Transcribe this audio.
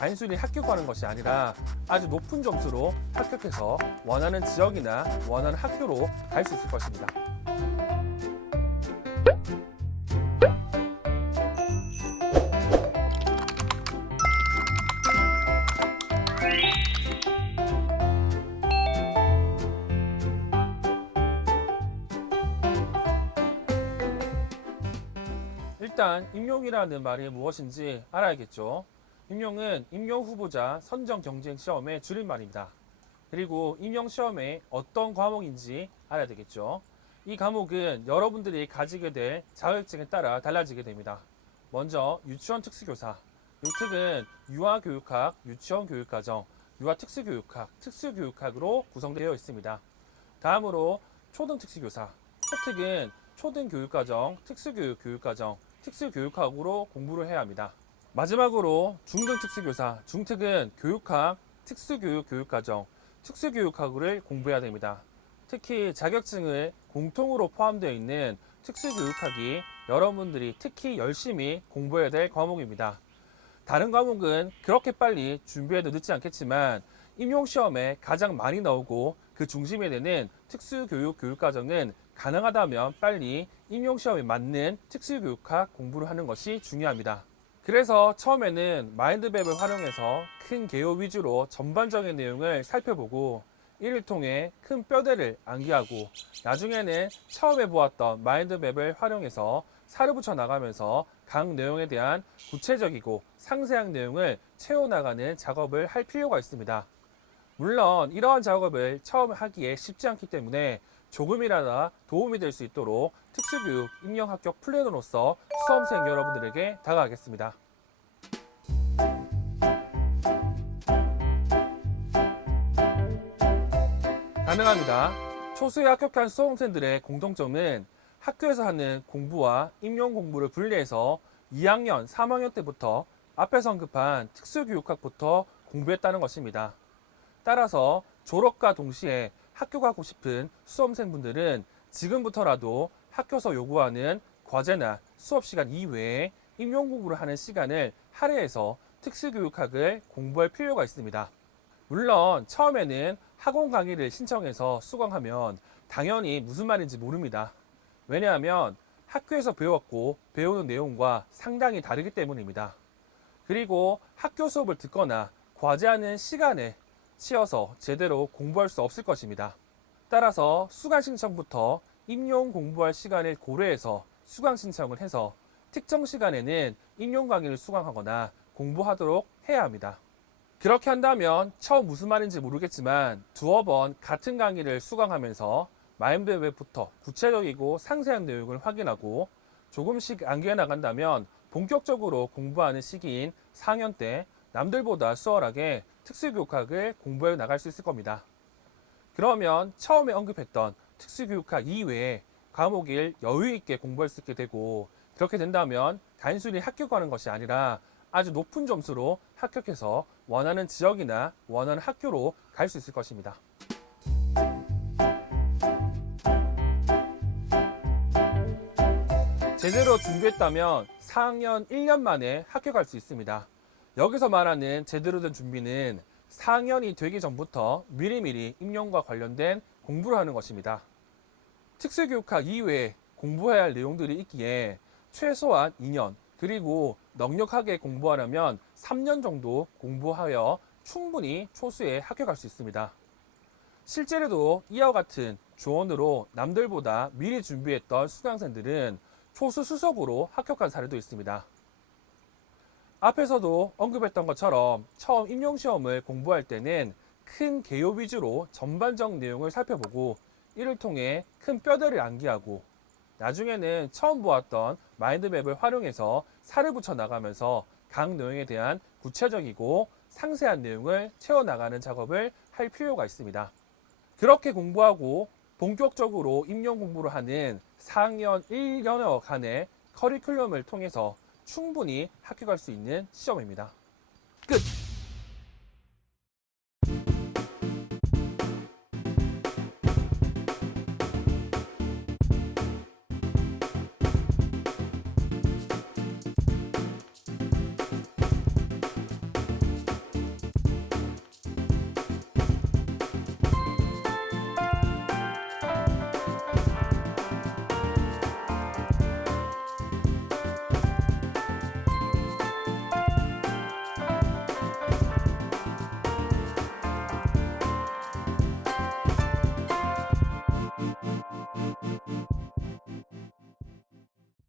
단순히 학교 가는 것이 아니라 아주 높은 점수로 합격해서 원하는 지역이나 원하는 학교로 갈 수 있을 것입니다. 일단 임용이라는 말이 무엇인지 알아야겠죠. 임용은 임용 후보자 선정 경쟁 시험의 줄임말입니다. 그리고 임용 시험의 어떤 과목인지 알아야 되겠죠. 이 과목은 여러분들이 가지게 될 자격증에 따라 달라지게 됩니다. 먼저 유치원 특수교사, 유특은 유아교육학, 유치원교육과정, 유아특수교육학, 특수교육학으로 구성되어 있습니다. 다음으로 초등특수교사, 초특은 초등교육과정, 특수교육과정, 특수교육학으로 공부를 해야 합니다. 마지막으로 중등특수교사, 중특은 교육학, 특수교육과정, 특수교육학을 공부해야 됩니다. 특히 자격증을 공통으로 포함되어 있는 특수교육학이 여러분들이 특히 열심히 공부해야 될 과목입니다. 다른 과목은 그렇게 빨리 준비해도 늦지 않겠지만 임용시험에 가장 많이 나오고 그 중심에 되는 특수교육과정은 가능하다면 빨리 임용시험에 맞는 특수교육학 공부를 하는 것이 중요합니다. 그래서 처음에는 마인드맵을 활용해서 큰 개요 위주로 전반적인 내용을 살펴보고 이를 통해 큰 뼈대를 암기하고 나중에는 처음에 보았던 마인드맵을 활용해서 살을 붙여 나가면서 각 내용에 대한 구체적이고 상세한 내용을 채워나가는 작업을 할 필요가 있습니다. 물론 이러한 작업을 처음 하기에 쉽지 않기 때문에 조금이라도 도움이 될 수 있도록 특수교육 임용 합격 플래너로서 수험생 여러분들에게 다가가겠습니다. 가능합니다. 초수에 합격한 수험생들의 공통점은 학교에서 하는 공부와 임용 공부를 분리해서 2학년, 3학년 때부터 앞에서 언급한 특수교육학부터 공부했다는 것입니다. 따라서 졸업과 동시에 학교 가고 싶은 수험생분들은 지금부터라도 학교에서 요구하는 과제나 수업 시간 이외에 임용 공부를 하는 시간을 할애해서 특수교육학을 공부할 필요가 있습니다. 물론 처음에는 학원 강의를 신청해서 수강하면 당연히 무슨 말인지 모릅니다. 왜냐하면 학교에서 배웠고 배우는 내용과 상당히 다르기 때문입니다. 그리고 학교 수업을 듣거나 과제하는 시간에 치여서 제대로 공부할 수 없을 것입니다. 따라서 수강 신청부터 임용 공부할 시간을 고려해서 수강 신청을 해서 특정 시간에는 임용 강의를 수강하거나 공부하도록 해야 합니다. 그렇게 한다면 처음 무슨 말인지 모르겠지만 두어 번 같은 강의를 수강하면서 마인드맵부터 구체적이고 상세한 내용을 확인하고 조금씩 암기해 나간다면 본격적으로 공부하는 시기인 4학년 때 남들보다 수월하게 특수교육학을 공부해 나갈 수 있을 겁니다. 그러면 처음에 언급했던 특수교육학 이외에 과목을 여유 있게 공부할 수 있게 되고 그렇게 된다면 단순히 학교 가는 것이 아니라 아주 높은 점수로 합격해서 원하는 지역이나 원하는 학교로 갈 수 있을 것입니다. 제대로 준비했다면 4학년 1년 만에 학교 갈 수 있습니다. 여기서 말하는 제대로 된 준비는 4학년이 되기 전부터 미리미리 임용과 관련된 공부를 하는 것입니다. 특수교육학 이외에 공부해야 할 내용들이 있기에 최소한 2년 그리고 넉넉하게 공부하려면 3년 정도 공부하여 충분히 초수에 합격할 수 있습니다. 실제로도 이와 같은 조언으로 남들보다 미리 준비했던 수강생들은 초수 수석으로 합격한 사례도 있습니다. 앞에서도 언급했던 것처럼 처음 임용시험을 공부할 때는 큰 개요 위주로 전반적 내용을 살펴보고 이를 통해 큰 뼈대를 암기하고 나중에는 처음 보았던 마인드맵을 활용해서 살을 붙여 나가면서 각 내용에 대한 구체적이고 상세한 내용을 채워나가는 작업을 할 필요가 있습니다. 그렇게 공부하고 본격적으로 임용 공부를 하는 4학년 1년여간의 커리큘럼을 통해서 충분히 합격할 수 있는 시험입니다. 끝!